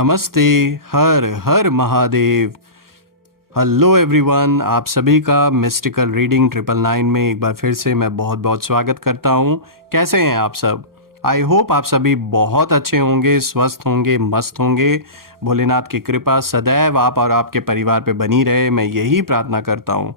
नमस्ते। हर हर Mahadev. Hello everyone, आप सभी का मिस्टिकल रीडिंग 999 में एक बार फिर से मैं बहुत बहुत स्वागत करता हूँ। कैसे हैं आप सब? आई होप आप सभी बहुत अच्छे होंगे, स्वस्थ होंगे, मस्त होंगे। भोलेनाथ की कृपा सदैव आप और आपके परिवार पे बनी रहे, मैं यही प्रार्थना करता हूँ।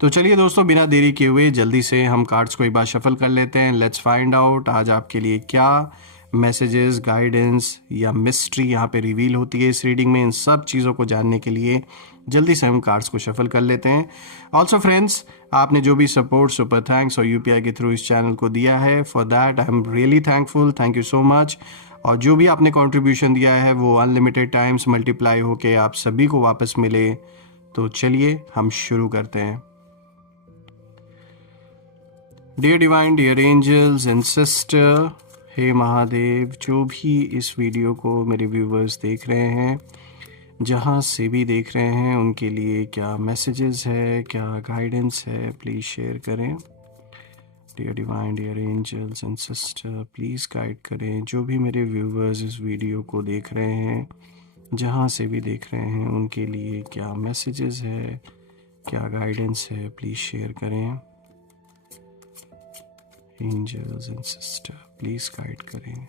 तो चलिए दोस्तों, बिना देरी किए हुए जल्दी से हम कार्ड्स को एक बार शफल कर लेते हैं। लेट्स फाइंड आउट आज आपके लिए क्या मैसेजेस, गाइडेंस या मिस्ट्री यहाँ पे रिवील होती है इस रीडिंग में। इन सब चीज़ों को जानने के लिए जल्दी से हम कार्ड्स को शफल कर लेते हैं। ऑल्सो फ्रेंड्स, आपने जो भी सपोर्ट, सुपर थैंक्स और यूपीआई के थ्रू इस चैनल को दिया है, for that I am really thankful. Thank you so much. और जो भी आपने कंट्रीब्यूशन दिया है वो अनलिमिटेड टाइम्स मल्टीप्लाई होके आप सभी को वापस मिले। तो चलिए हम शुरू करते हैं। Dear divine, dear angels and sister, हे महादेव, जो भी इस वीडियो को मेरे व्यूवर्स देख रहे हैं, जहाँ से भी देख रहे हैं, उनके लिए क्या मैसेजेस है, क्या गाइडेंस है, प्लीज़ शेयर करें। Dear divine, dear angels and sister, please guide करें। जो भी मेरे व्यूवर्स इस वीडियो को देख रहे हैं, जहाँ से भी देख रहे हैं, उनके लिए क्या मैसेजेस है, क्या गाइडेंस है, प्लीज़ शेयर करें। Angels and sister, please guide करें।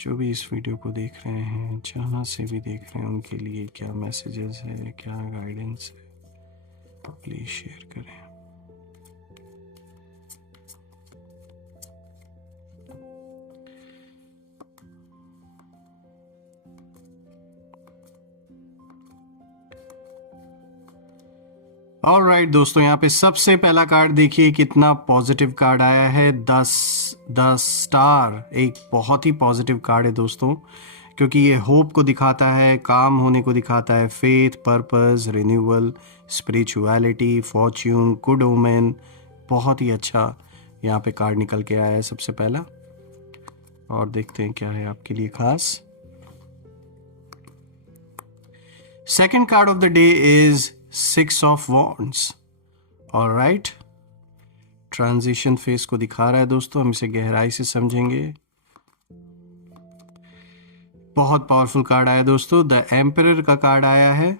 जो भी इस वीडियो को देख रहे हैं, जहाँ से भी देख रहे हैं, उनके लिए क्या मैसेजेस है, क्या गाइडेंस है, प्लीज़ शेयर करें। ऑलराइट दोस्तों, यहाँ पे सबसे पहला कार्ड देखिए कितना पॉजिटिव कार्ड आया है। 10 स्टार एक बहुत ही पॉजिटिव कार्ड है दोस्तों, क्योंकि ये होप को दिखाता है, काम होने को दिखाता है, faith, purpose, renewal, spirituality, fortune, good omen. बहुत ही अच्छा यहाँ पे कार्ड निकल के आया है सबसे पहला। और देखते हैं क्या है आपके लिए खास। Second card of the day is 6 of wands. Alright, transition face को दिखा रहा है दोस्तों, हम इसे गहराई से समझेंगे। बहुत पावरफुल कार्ड आया दोस्तों। द एम्परर का कार्ड आया है।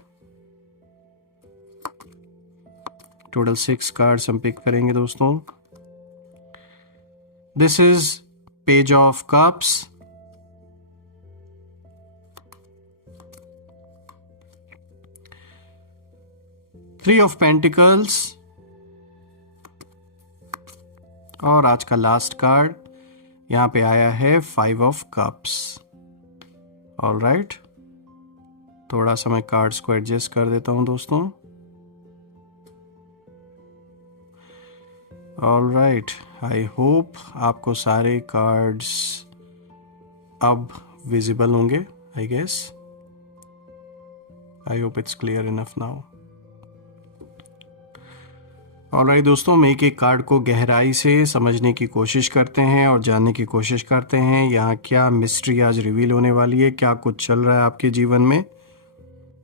टोटल 6 कार्ड्स हम पिक करेंगे दोस्तों। This is page of cups, three of pentacles, और आज का लास्ट कार्ड यहां पे आया है 5 ऑफ कप्स। ऑलराइट, थोड़ा सा मैं कार्ड्स को एडजस्ट कर देता हूं दोस्तों। ऑलराइट, आई होप आपको सारे कार्ड्स अब विजिबल होंगे। I guess, I hope it's clear enough now. Alright दोस्तों, हम एक एक कार्ड को गहराई से समझने की कोशिश करते हैं और जानने की कोशिश करते हैं यहाँ क्या मिस्ट्री आज रिवील होने वाली है, क्या कुछ चल रहा है आपके जीवन में।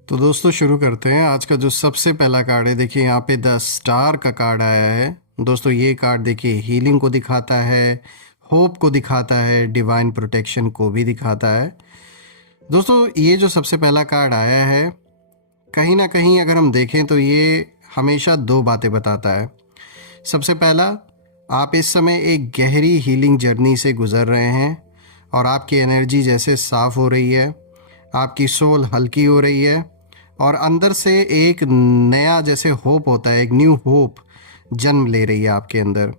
तो दोस्तों शुरू करते हैं। आज का जो सबसे पहला कार्ड है, देखिए यहाँ पे 10 स्टार का कार्ड आया है दोस्तों। ये कार्ड देखिए हीलिंग को दिखाता है, होप को दिखाता है, डिवाइन प्रोटेक्शन को भी दिखाता है दोस्तों। ये जो सबसे पहला कार्ड आया है, कहीं ना कहीं अगर हम देखें तो ये हमेशा 2 बातें बताता है। सबसे पहला, आप इस समय एक गहरी हीलिंग जर्नी से गुजर रहे हैं और आपकी एनर्जी जैसे साफ हो रही है, आपकी सोल हल्की हो रही है और अंदर से एक नया जैसे होप होता है, एक न्यू होप जन्म ले रही है आपके अंदर।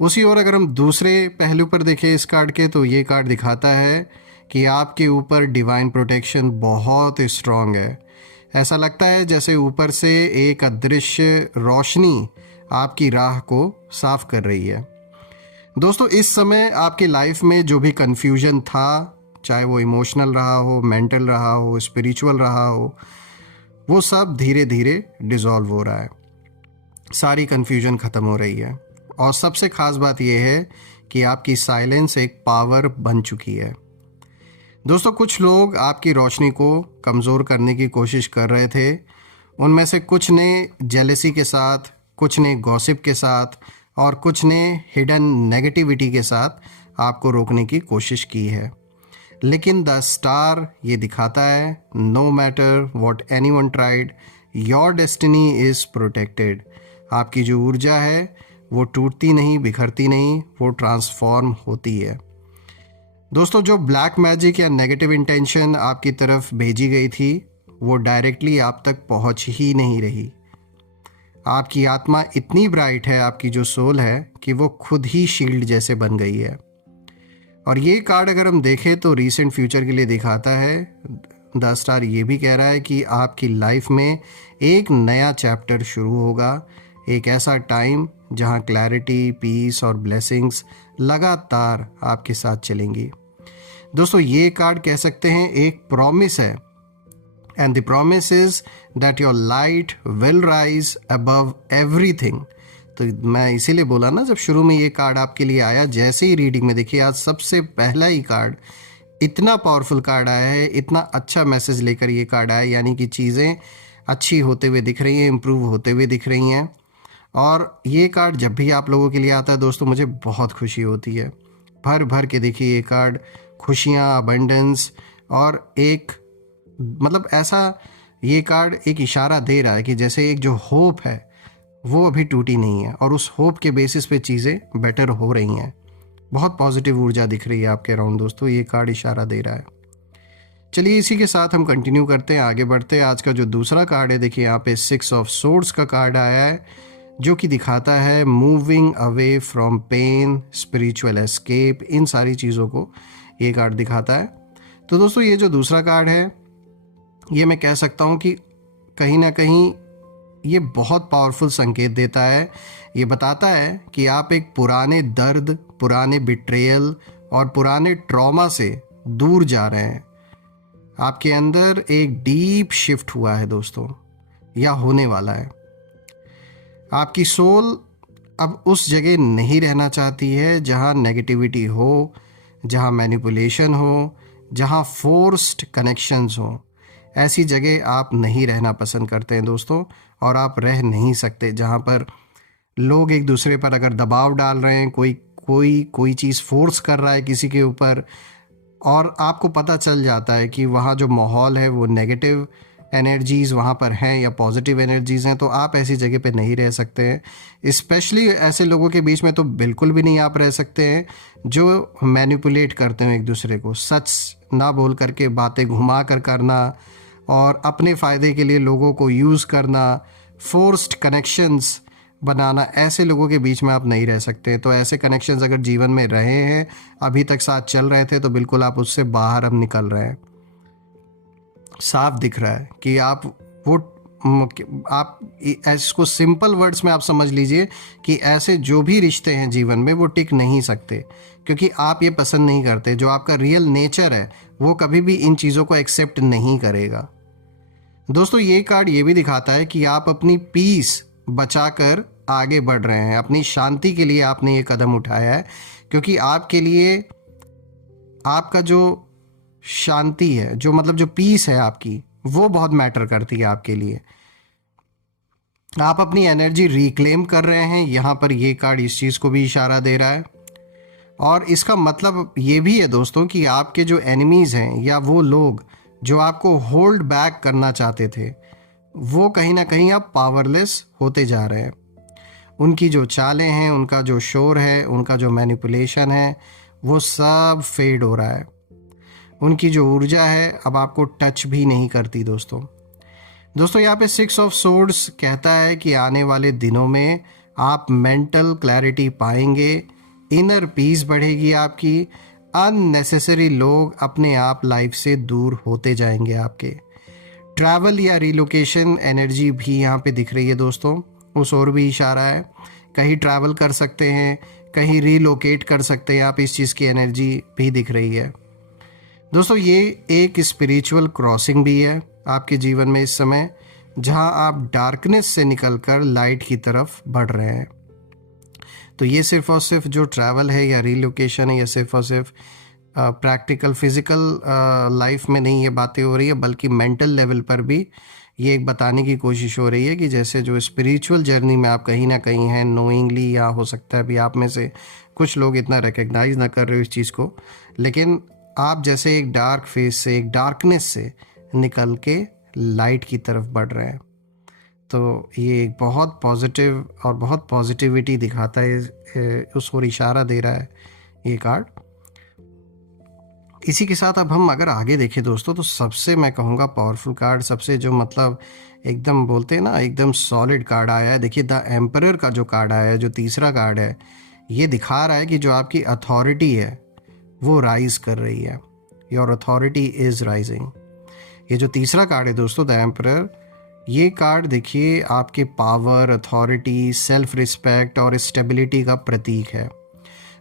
उसी ओर अगर हम दूसरे पहलू पर देखें इस कार्ड के, तो ये कार्ड दिखाता है कि आपके ऊपर डिवाइन प्रोटेक्शन बहुत स्ट्रांग है। ऐसा लगता है जैसे ऊपर से एक अदृश्य रोशनी आपकी राह को साफ कर रही है दोस्तों। इस समय आपकी लाइफ में जो भी कन्फ्यूजन था, चाहे वो इमोशनल रहा हो, मेंटल रहा हो, स्पिरिचुअल रहा हो, वो सब धीरे धीरे डिसॉल्व हो रहा है। सारी कन्फ्यूजन ख़त्म हो रही है। और सबसे ख़ास बात यह है कि आपकी साइलेंस एक पावर बन चुकी है दोस्तों। कुछ लोग आपकी रोशनी को कमज़ोर करने की कोशिश कर रहे थे। उनमें से कुछ ने जेलसी के साथ, कुछ ने गॉसिप के साथ और कुछ ने हिडन नेगेटिविटी के साथ आपको रोकने की कोशिश की है। लेकिन द स्टार ये दिखाता है, no matter what anyone tried, your destiny is protected. आपकी जो ऊर्जा है वो टूटती नहीं, बिखरती नहीं, वो ट्रांसफॉर्म होती है। दोस्तों, जो ब्लैक मैजिक या नेगेटिव इंटेंशन आपकी तरफ भेजी गई थी वो डायरेक्टली आप तक पहुंच ही नहीं रही। आपकी आत्मा इतनी ब्राइट है, आपकी जो सोल है, कि वो खुद ही शील्ड जैसे बन गई है। और ये कार्ड अगर हम देखें तो रीसेंट फ्यूचर के लिए दिखाता है। द स्टार ये भी कह रहा है कि आपकी लाइफ में एक नया चैप्टर शुरू होगा, एक ऐसा टाइम जहां क्लैरिटी, पीस और ब्लेसिंग्स लगातार आपके साथ चलेंगी। दोस्तों, ये कार्ड कह सकते हैं एक प्रॉमिस है, and the promise is that your light will rise above everything. तो मैं इसीलिए बोला ना, जब शुरू में ये कार्ड आपके लिए आया, जैसे ही रीडिंग में देखिए, आज सबसे पहला ही कार्ड इतना पावरफुल कार्ड आया है, इतना अच्छा मैसेज लेकर ये कार्ड आया, यानी कि चीज़ें अच्छी होते हुए दिख रही हैं, इम्प्रूव होते हुए दिख रही हैं। और ये कार्ड जब भी आप लोगों के लिए आता है दोस्तों, मुझे बहुत खुशी होती है। भर भर के देखिए ये कार्ड, खुशियाँ, अबंडेंस, और एक मतलब ऐसा ये कार्ड एक इशारा दे रहा है कि जैसे एक जो होप है वो अभी टूटी नहीं है, और उस होप के बेसिस पे चीज़ें बेटर हो रही हैं। बहुत पॉजिटिव ऊर्जा दिख रही है आपके अराउंड दोस्तों, ये कार्ड इशारा दे रहा है। चलिए इसी के साथ हम कंटिन्यू करते हैं, आगे बढ़ते हैं। आज का जो दूसरा कार्ड है, देखिए यहाँ पे 6 ऑफ सोर्ड्स का कार्ड आया है, जो कि दिखाता है moving away from pain, spiritual escape, इन सारी चीज़ों को ये कार्ड दिखाता है। तो दोस्तों, ये जो दूसरा कार्ड है, ये मैं कह सकता हूँ कि कहीं ना कहीं ये बहुत पावरफुल संकेत देता है। ये बताता है कि आप एक पुराने दर्द, पुराने बिट्रेयल और पुराने ट्रॉमा से दूर जा रहे हैं। आपके अंदर एक डीप शिफ्ट हुआ है दोस्तों, या होने वाला है। आपकी सोल अब उस जगह नहीं रहना चाहती है जहां नेगेटिविटी हो, जहां मैनिपुलेशन हो, जहां फोर्स्ड कनेक्शंस हो। ऐसी जगह आप नहीं रहना पसंद करते हैं दोस्तों, और आप रह नहीं सकते जहाँ पर लोग एक दूसरे पर अगर दबाव डाल रहे हैं, कोई चीज़ फोर्स कर रहा है किसी के ऊपर, और आपको पता चल जाता है कि वहाँ जो माहौल है वो नेगेटिव एनर्जीज़ वहाँ पर हैं या पॉजिटिव एनर्जीज़ हैं, तो आप ऐसी जगह पे नहीं रह सकते हैं। स्पेशली ऐसे लोगों के बीच में तो बिल्कुल भी नहीं आप रह सकते हैं जो मैनिपुलेट करते हैं एक दूसरे को, सच ना बोल करके बातें घुमा कर करना, और अपने फ़ायदे के लिए लोगों को यूज़ करना, फोर्स्ड कनेक्शंस बनाना। ऐसे लोगों के बीच में आप नहीं रह सकते। तो ऐसे कनेक्शंस अगर जीवन में रहे हैं, अभी तक साथ चल रहे थे, तो बिल्कुल आप उससे बाहर अब निकल रहे हैं। साफ दिख रहा है कि आप इसको सिंपल वर्ड्स में आप समझ लीजिए कि ऐसे जो भी रिश्ते हैं जीवन में वो टिक नहीं सकते, क्योंकि आप ये पसंद नहीं करते। जो आपका रियल नेचर है वो कभी भी इन चीज़ों को एक्सेप्ट नहीं करेगा। दोस्तों, ये कार्ड ये भी दिखाता है कि आप अपनी पीस बचाकर आगे बढ़ रहे हैं, अपनी शांति के लिए आपने ये कदम उठाया है, क्योंकि आपके लिए आपका जो शांति है, जो मतलब जो पीस है आपकी, वो बहुत मैटर करती है आपके लिए। आप अपनी एनर्जी रिक्लेम कर रहे हैं, यहाँ पर ये कार्ड इस चीज़ को भी इशारा दे रहा है। और इसका मतलब ये भी है दोस्तों कि आपके जो एनिमीज़ हैं या वो लोग जो आपको होल्ड बैक करना चाहते थे, वो कहीं ना कहीं अब पावरलेस होते जा रहे हैं। उनकी जो चालें हैं, उनका जो शोर है, उनका जो मैनिपुलेशन है, वो सब फेड हो रहा है। उनकी जो ऊर्जा है अब आपको टच भी नहीं करती दोस्तों। यहाँ पे 6 ऑफ सोर्ड्स कहता है कि आने वाले दिनों में आप मेंटल क्लैरिटी पाएंगे, इनर पीस बढ़ेगी आपकी, अननेसेसरी लोग अपने आप लाइफ से दूर होते जाएंगे आपके। ट्रैवल या रिलोकेशन एनर्जी भी यहाँ पे दिख रही है दोस्तों, उस और भी इशारा है। कहीं ट्रैवल कर सकते हैं, कहीं रिलोकेट कर सकते हैं आप, इस चीज़ की एनर्जी भी दिख रही है दोस्तों। ये एक स्पिरिचुअल क्रॉसिंग भी है आपके जीवन में इस समय, जहां आप डार्कनेस से निकलकर लाइट की तरफ बढ़ रहे हैं। तो ये सिर्फ और सिर्फ जो ट्रैवल है या रिलोकेशन है, या सिर्फ और सिर्फ प्रैक्टिकल फिजिकल लाइफ में नहीं ये बातें हो रही है, बल्कि मेंटल लेवल पर भी ये एक बताने की कोशिश हो रही है कि जैसे जो स्पिरिचुअल जर्नी में आप कहीं ना कहीं हैं नोइंगली, या हो सकता है अभी आप में से कुछ लोग इतना रिकग्नाइज ना कर रहे हो इस चीज़ को, लेकिन आप जैसे एक डार्क फेस से, एक डार्कनेस से निकल के लाइट की तरफ बढ़ रहे हैं। तो ये एक बहुत पॉजिटिव और बहुत पॉजिटिविटी दिखाता है, उस ओर इशारा दे रहा है ये कार्ड। इसी के साथ अब हम अगर आगे देखें दोस्तों, तो सबसे मैं कहूँगा पावरफुल कार्ड, सबसे जो मतलब एकदम बोलते हैं ना एकदम सॉलिड कार्ड आया है। देखिए द एम्परर का जो कार्ड आया है, जो तीसरा कार्ड है, ये दिखा रहा है कि जो आपकी अथॉरिटी है वो राइज कर रही है। Your authority is rising. ये जो तीसरा कार्ड है दोस्तों द एम्परर, ये कार्ड देखिए आपके पावर, अथॉरिटी, सेल्फ रिस्पेक्ट और स्टेबिलिटी का प्रतीक है।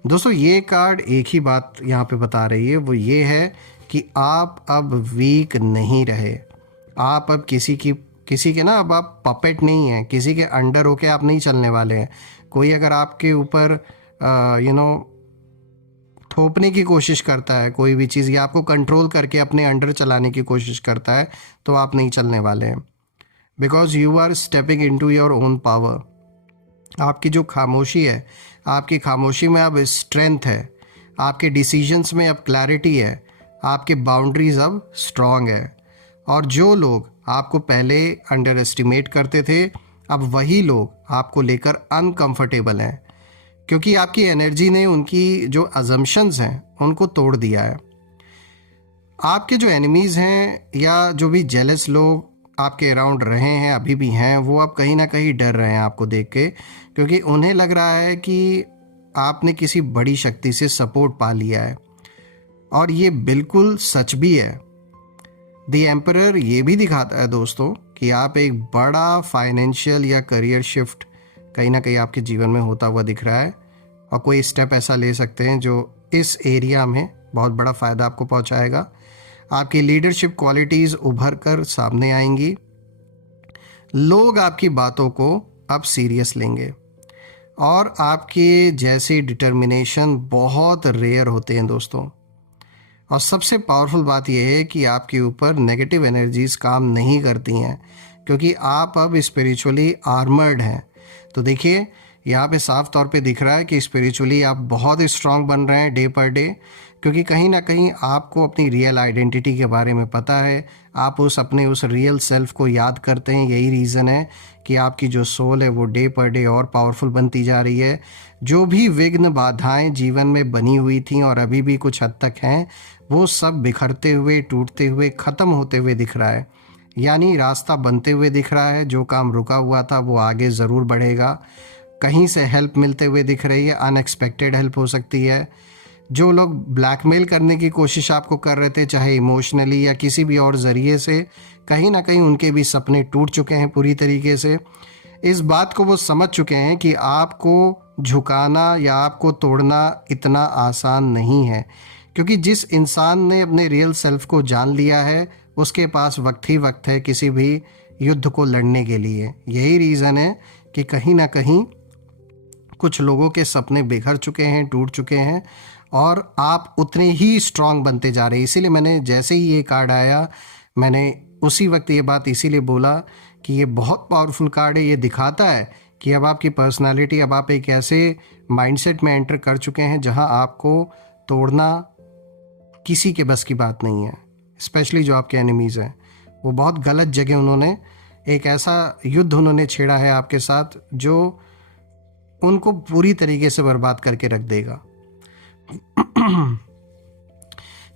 दोस्तों ये कार्ड एक ही बात यहाँ पे बता रही है, वो ये है कि आप अब वीक नहीं रहे। आप अब किसी के ना, अब आप पपेट नहीं हैं, किसी के अंडर होके आप नहीं चलने वाले हैं। कोई अगर आपके ऊपर थोपने की कोशिश करता है कोई भी चीज़, या आपको कंट्रोल करके अपने अंडर चलाने की कोशिश करता है, तो आप नहीं चलने वाले हैं। Because you are stepping into your own power. आपकी जो खामोशी है, आपकी खामोशी में अब स्ट्रेंथ है, आपके डिसीजंस में अब क्लैरिटी है, आपके बाउंड्रीज अब स्ट्रांग है। और जो लोग आपको पहले अंडर एस्टिमेट करते थे, अब वही लोग आपको लेकर अनकंफर्टेबल हैं, क्योंकि आपकी एनर्जी ने उनकी जो अजम्पशंस हैं उनको तोड़ दिया है। आपके जो एनिमीज़ हैं या जो भी जेलस लोग आपके अराउंड रहे हैं, अभी भी हैं, वो अब कहीं ना कहीं डर रहे हैं आपको देख के, क्योंकि उन्हें लग रहा है कि आपने किसी बड़ी शक्ति से सपोर्ट पा लिया है। और ये बिल्कुल सच भी है। द एम्परर ये भी दिखाता है दोस्तों कि आप एक बड़ा फाइनेंशियल या करियर शिफ्ट कहीं ना कहीं आपके जीवन में होता हुआ दिख रहा है, और कोई स्टेप ऐसा ले सकते हैं जो इस एरिया में बहुत बड़ा फ़ायदा आपको पहुंचाएगा। आपकी लीडरशिप क्वालिटीज़ उभर कर सामने आएंगी। लोग आपकी बातों को अब सीरियस लेंगे, और आपके जैसी डिटर्मिनेशन बहुत रेयर होते हैं दोस्तों। और सबसे पावरफुल बात यह है कि आपके ऊपर नेगेटिव एनर्जीज काम नहीं करती हैं, क्योंकि आप अब स्पिरिचुअली आर्मर्ड हैं। तो देखिए यहाँ पे साफ तौर पे दिख रहा है कि स्पिरिचुअली आप बहुत स्ट्रांग बन रहे हैं डे पर डे, क्योंकि कहीं ना कहीं आपको अपनी रियल आइडेंटिटी के बारे में पता है। आप उस रियल सेल्फ को याद करते हैं। यही रीज़न है कि आपकी जो सोल है वो डे पर डे और पावरफुल बनती जा रही है। जो भी विघ्न बाधाएं जीवन में बनी हुई थी और अभी भी कुछ हद तक हैं, वो सब बिखरते हुए, टूटते हुए, ख़त्म होते हुए दिख रहा है। यानी रास्ता बनते हुए दिख रहा है। जो काम रुका हुआ था वो आगे ज़रूर बढ़ेगा। कहीं से हेल्प मिलते हुए दिख रही है, अनएक्सपेक्टेड हेल्प हो सकती है। जो लोग ब्लैकमेल करने की कोशिश आपको कर रहे थे, चाहे इमोशनली या किसी भी और ज़रिए से, कहीं ना कहीं उनके भी सपने टूट चुके हैं पूरी तरीके से। इस बात को वो समझ चुके हैं कि आपको झुकाना या आपको तोड़ना इतना आसान नहीं है, क्योंकि जिस इंसान ने अपने रियल सेल्फ को जान लिया है उसके पास वक्त ही वक्त है किसी भी युद्ध को लड़ने के लिए। यही रीज़न है कि कहीं ना कहीं कुछ लोगों के सपने बिखर चुके हैं, टूट चुके हैं, और आप उतने ही स्ट्रांग बनते जा रहे हैं। इसीलिए मैंने जैसे ही ये कार्ड आया, मैंने उसी वक्त ये बात इसीलिए बोला कि ये बहुत पावरफुल कार्ड है। ये दिखाता है कि अब आपकी पर्सनालिटी, अब आप एक ऐसे माइंडसेट में एंटर कर चुके हैं जहां आपको तोड़ना किसी के बस की बात नहीं है। स्पेशली जो आपके एनिमीज़ हैं, वो बहुत गलत जगह उन्होंने एक ऐसा युद्ध उन्होंने छेड़ा है आपके साथ जो उनको पूरी तरीके से बर्बाद करके रख देगा।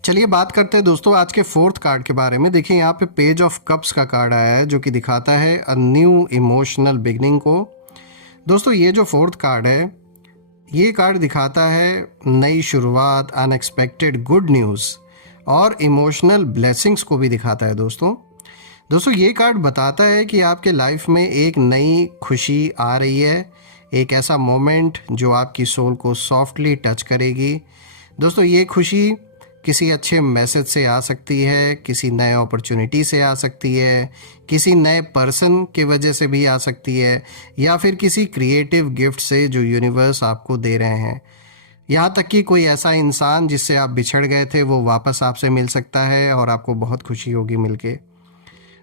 चलिए बात करते हैं दोस्तों आज के फोर्थ कार्ड के बारे में। देखिए यहाँ पे पेज ऑफ कप्स का कार्ड आया है, जो कि दिखाता है अ न्यू इमोशनल बिगनिंग को। दोस्तों ये जो फोर्थ कार्ड है, ये कार्ड दिखाता है नई शुरुआत, अनएक्सपेक्टेड गुड न्यूज़ और इमोशनल ब्लेसिंग्स को भी दिखाता है दोस्तों ये कार्ड बताता है कि आपके लाइफ में एक नई खुशी आ रही है, एक ऐसा मोमेंट जो आपकी सोल को सॉफ्टली टच करेगी। दोस्तों ये खुशी किसी अच्छे मैसेज से आ सकती है, किसी नए अपॉर्चुनिटी से आ सकती है, किसी नए पर्सन की वजह से भी आ सकती है, या फिर किसी क्रिएटिव गिफ्ट से जो यूनिवर्स आपको दे रहे हैं। यहाँ तक कि कोई ऐसा इंसान जिससे आप बिछड़ गए थे वो वापस आपसे मिल सकता है और आपको बहुत खुशी होगी मिलके।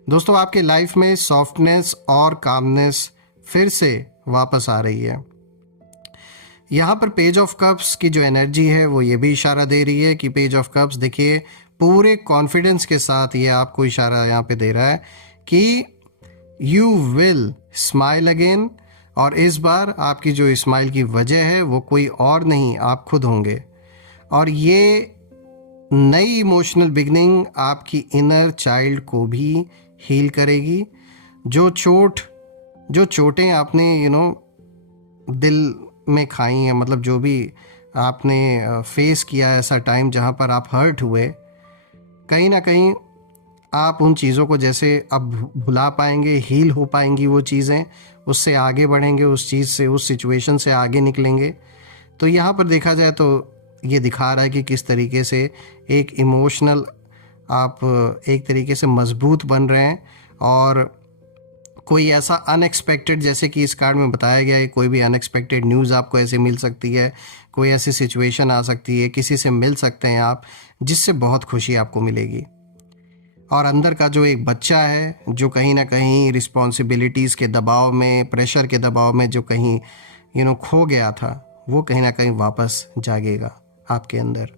दोस्तों आपके लाइफ में सॉफ्टनेस और कामनेस फिर से वापस आ रही है। यहाँ पर पेज ऑफ कप्स की जो एनर्जी है वो ये भी इशारा दे रही है कि पेज ऑफ कप्स, देखिए पूरे कॉन्फिडेंस के साथ ये आपको इशारा यहाँ पे दे रहा है कि यू विल स्माइल अगेन। और इस बार आपकी जो स्माइल की वजह है वो कोई और नहीं, आप खुद होंगे। और ये नई इमोशनल बिगनिंग आपकी इनर चाइल्ड को भी हील करेगी। जो चोटें आपने दिल में खाई हैं, मतलब जो भी आपने फेस किया ऐसा टाइम जहाँ पर आप हर्ट हुए, कहीं ना कहीं आप उन चीज़ों को जैसे अब भुला पाएंगे, हील हो पाएंगी वो चीज़ें, उससे आगे बढ़ेंगे, उस चीज़ से, उस सिचुएशन से आगे निकलेंगे। तो यहाँ पर देखा जाए तो ये दिखा रहा है कि किस तरीके से एक इमोशनल आप एक तरीके से मजबूत बन रहे हैं। और कोई ऐसा अनएक्सपेक्टेड, जैसे कि इस कार्ड में बताया गया है, कोई भी अनएक्सपेक्टेड न्यूज़ आपको ऐसे मिल सकती है, कोई ऐसी सिचुएशन आ सकती है, किसी से मिल सकते हैं आप, जिससे बहुत खुशी आपको मिलेगी। और अंदर का जो एक बच्चा है जो कहीं ना कहीं रिस्पॉन्सिबिलिटीज़ के दबाव में, प्रेशर के दबाव में जो कहीं खो गया था, वो कहीं ना कहीं वापस जागेगा आपके अंदर।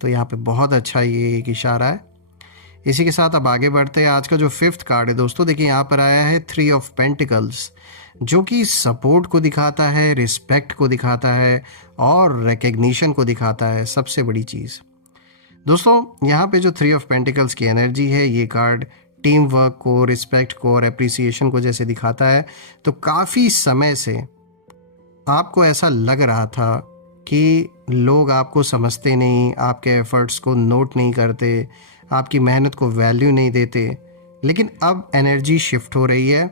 तो यहाँ पे बहुत अच्छा ये एक इशारा है। इसी के साथ अब आगे बढ़ते हैं। आज का जो 5th कार्ड है दोस्तों, देखिए यहाँ पर आया है 3 ऑफ पेंटिकल्स, जो कि सपोर्ट को दिखाता है, रिस्पेक्ट को दिखाता है और रिकग्निशन को दिखाता है। सबसे बड़ी चीज़ दोस्तों, यहाँ पे जो 3 ऑफ पेंटिकल्स की एनर्जी है, ये कार्ड टीम वर्क को, रिस्पेक्ट को और एप्रिसिएशन को जैसे दिखाता है। तो काफ़ी समय से आपको ऐसा लग रहा था कि लोग आपको समझते नहीं, आपके एफर्ट्स को नोट नहीं करते, आपकी मेहनत को वैल्यू नहीं देते। लेकिन अब एनर्जी शिफ्ट हो रही है,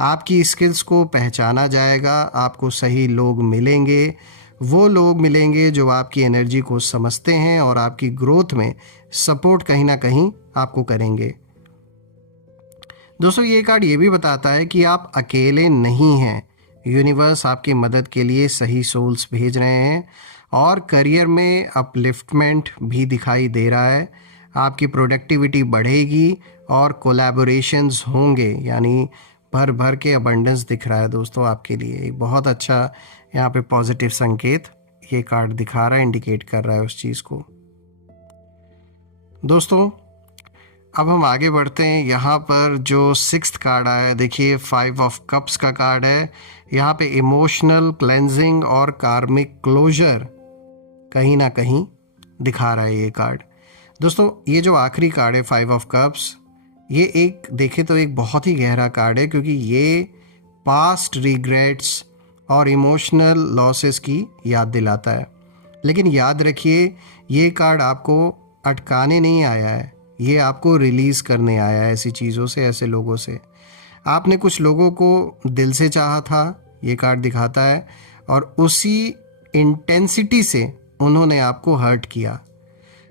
आपकी स्किल्स को पहचाना जाएगा, आपको सही लोग मिलेंगे, वो लोग मिलेंगे जो आपकी एनर्जी को समझते हैं और आपकी ग्रोथ में सपोर्ट कहीं ना कहीं आपको करेंगे। दोस्तों, ये कार्ड ये भी बताता है कि आप अकेले नहीं हैं। यूनिवर्स आपकी मदद के लिए सही सोल्स भेज रहे हैं और करियर में अपलिफ्टमेंट भी दिखाई दे रहा है। आपकी प्रोडक्टिविटी बढ़ेगी और कोलैबोरेशंस होंगे, यानी भर भर के अबंडेंस दिख रहा है दोस्तों आपके लिए। एक बहुत अच्छा यहाँ पे पॉजिटिव संकेत ये कार्ड दिखा रहा है, इंडिकेट कर रहा है उस चीज़ को। दोस्तों, अब हम आगे बढ़ते हैं। यहाँ पर जो 6th कार्ड आया है, देखिए 5 ऑफ कप्स का कार्ड है। यहाँ पे इमोशनल क्लेंजिंग और कार्मिक क्लोजर कहीं ना कहीं दिखा रहा है ये कार्ड। दोस्तों, ये जो आखिरी कार्ड है 5 ऑफ कप्स, ये एक देखे तो एक बहुत ही गहरा कार्ड है, क्योंकि ये पास्ट रिग्रेट्स और इमोशनल लॉसेस की याद दिलाता है। लेकिन याद रखिए, ये कार्ड आपको अटकाने नहीं आया है, ये आपको रिलीज़ करने आया है ऐसी चीज़ों से, ऐसे लोगों से। आपने कुछ लोगों को दिल से चाहा था, ये कार्ड दिखाता है, और उसी इंटेंसिटी से उन्होंने आपको हर्ट किया।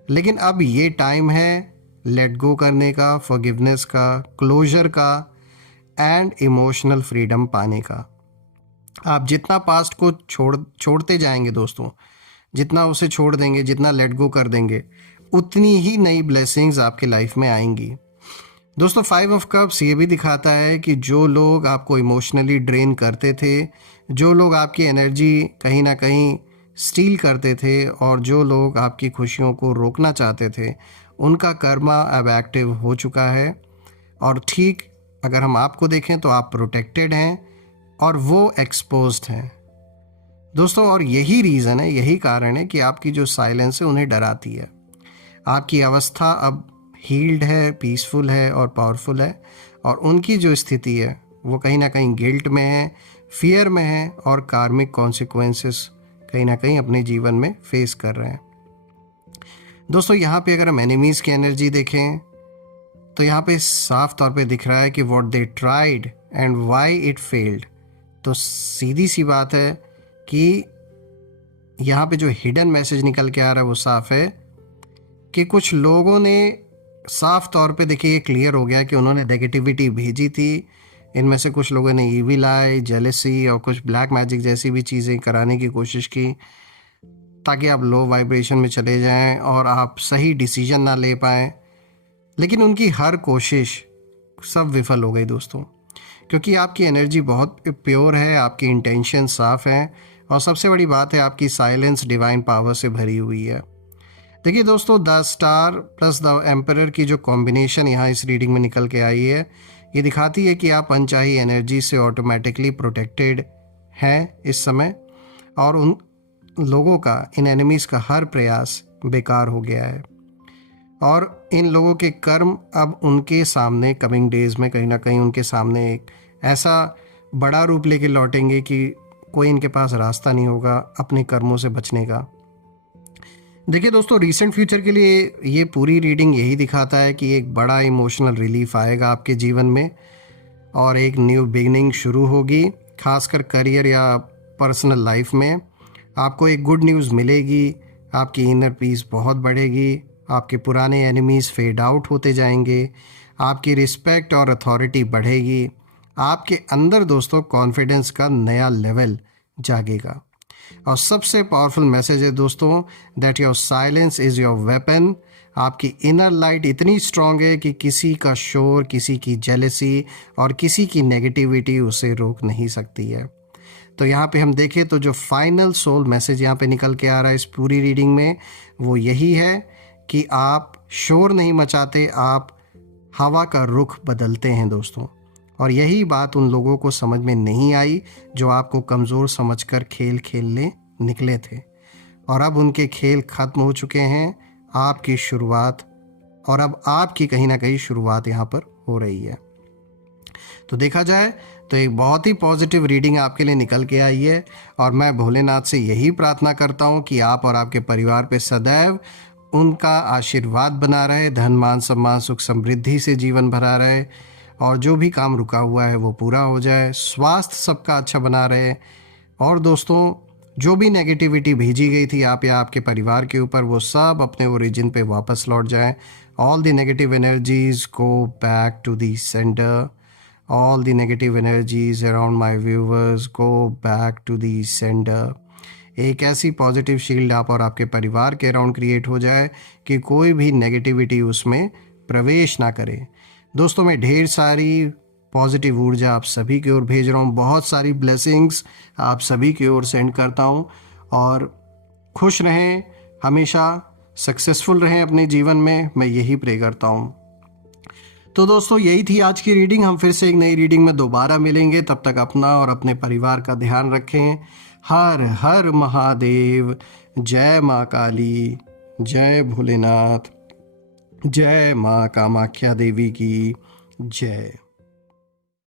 लेकिन अब ये टाइम है लेट गो करने का, फॉरगिवनेस का, क्लोजर का एंड इमोशनल फ्रीडम पाने का। आप जितना पास्ट को छोड़ते जाएंगे दोस्तों, जितना उसे छोड़ देंगे, जितना लेट गो कर देंगे, उतनी ही नई ब्लेसिंग्स आपके लाइफ में आएंगी। दोस्तों, 5 ऑफ कप्स ये भी दिखाता है कि जो लोग आपको इमोशनली ड्रेन करते थे, जो लोग आपकी एनर्जी कहीं ना कहीं स्टील करते थे और जो लोग आपकी खुशियों को रोकना चाहते थे, उनका कर्मा अब एक्टिव हो चुका है। और ठीक अगर हम आपको देखें तो आप प्रोटेक्टेड हैं और वो एक्सपोज्ड हैं दोस्तों। और यही रीज़न है, यही कारण है कि आपकी जो साइलेंस है उन्हें डराती है। आपकी अवस्था अब हील्ड है, पीसफुल है और पावरफुल है, और उनकी जो स्थिति है वो कहीं ना कहीं गिल्ट में है, फियर में है और कार्मिक कॉन्सिक्वेंसेस कहीं ना कहीं अपने जीवन में फेस कर रहे हैं। दोस्तों, यहाँ पे अगर हम एनिमीज़ की एनर्जी देखें तो यहाँ पे साफ तौर पे दिख रहा है कि what they tried and why it failed. तो सीधी सी बात है कि यहाँ पे जो हिडन मैसेज निकल के आ रहा है वो साफ है कि कुछ लोगों ने साफ तौर पे, देखिए ये क्लियर हो गया कि उन्होंने नेगेटिविटी भेजी थी। इनमें से कुछ लोगों ने ईविल आई, जेलसी और कुछ ब्लैक मैजिक जैसी भी चीज़ें कराने की कोशिश की, ताकि आप लो वाइब्रेशन में चले जाएं और आप सही डिसीजन ना ले पाएँ। लेकिन उनकी हर कोशिश सब विफल हो गई दोस्तों, क्योंकि आपकी एनर्जी बहुत प्योर है, आपकी इंटेंशन साफ़ है और सबसे बड़ी बात है आपकी साइलेंस डिवाइन पावर से भरी हुई है। देखिए दोस्तों, the star plus the emperor की जो कॉम्बिनेशन यहाँ इस रीडिंग में निकल के आई है, ये दिखाती है कि आप अनचाही एनर्जी से ऑटोमेटिकली प्रोटेक्टेड हैं इस समय, और उन लोगों का, इन एनिमीज़ का हर प्रयास बेकार हो गया है, और इन लोगों के कर्म अब उनके सामने कमिंग डेज में कहीं ना कहीं उनके सामने एक ऐसा बड़ा रूप लेके लौटेंगे कि कोई इनके पास रास्ता नहीं होगा अपने कर्मों से बचने का। देखिए दोस्तों, रीसेंट फ्यूचर के लिए ये पूरी रीडिंग यही दिखाता है कि एक बड़ा इमोशनल रिलीफ आएगा आपके जीवन में और एक न्यू बिगनिंग शुरू होगी, खासकर करियर या पर्सनल लाइफ में। आपको एक गुड न्यूज़ मिलेगी, आपकी इनर पीस बहुत बढ़ेगी, आपके पुराने एनिमीज़ फेड आउट होते जाएंगे, आपकी रिस्पेक्ट और अथॉरिटी बढ़ेगी, आपके अंदर दोस्तों कॉन्फिडेंस का नया लेवल जागेगा। और सबसे पावरफुल मैसेज है दोस्तों, that your silence is your weapon. आपकी इनर लाइट इतनी स्ट्रांग है कि किसी का शोर, किसी की जेलसी और किसी की नेगेटिविटी उसे रोक नहीं सकती है। तो यहाँ पे हम देखें तो जो फाइनल सोल मैसेज यहाँ पे निकल के आ रहा है इस पूरी रीडिंग में, वो यही है कि आप शोर नहीं मचाते, आप हवा का रुख बदलते हैं दोस्तों। और यही बात उन लोगों को समझ में नहीं आई जो आपको कमज़ोर समझकर खेल खेलने निकले थे, और अब उनके खेल खत्म हो चुके हैं, आपकी शुरुआत, और अब आपकी कहीं ना कहीं शुरुआत यहाँ पर हो रही है। तो देखा जाए तो एक बहुत ही पॉजिटिव रीडिंग आपके लिए निकल के आई है, और मैं भोलेनाथ से यही प्रार्थना करता हूँ कि आप और आपके परिवार पे सदैव उनका आशीर्वाद बना रहे, धन मान सम्मान सुख समृद्धि से जीवन भरा रहे, और जो भी काम रुका हुआ है वो पूरा हो जाए, स्वास्थ्य सबका अच्छा बना रहे। और दोस्तों, जो भी नेगेटिविटी भेजी गई थी आप या आपके परिवार के ऊपर, वो सब अपने ओरिजिन पे वापस लौट जाए। All the negative energies go back to the centre. All the negative energies around my viewers go back to the centre. एक ऐसी पॉजिटिव शील्ड आप और आपके परिवार के अराउंड क्रिएट हो जाए कि कोई भी नेगेटिविटी उसमें प्रवेश ना करे। दोस्तों, मैं ढेर सारी पॉजिटिव ऊर्जा आप सभी की ओर भेज रहा हूँ, बहुत सारी ब्लेसिंग्स आप सभी की ओर सेंड करता हूँ, और खुश रहें, हमेशा सक्सेसफुल रहें अपने जीवन में, मैं यही प्रे करता हूँ। तो दोस्तों, यही थी आज की रीडिंग। हम फिर से एक नई रीडिंग में दोबारा मिलेंगे, तब तक अपना और अपने परिवार का ध्यान रखें। हर हर महादेव। जय माँ काली, जय भोलेनाथ, जय माँ कामाख्या देवी की जय।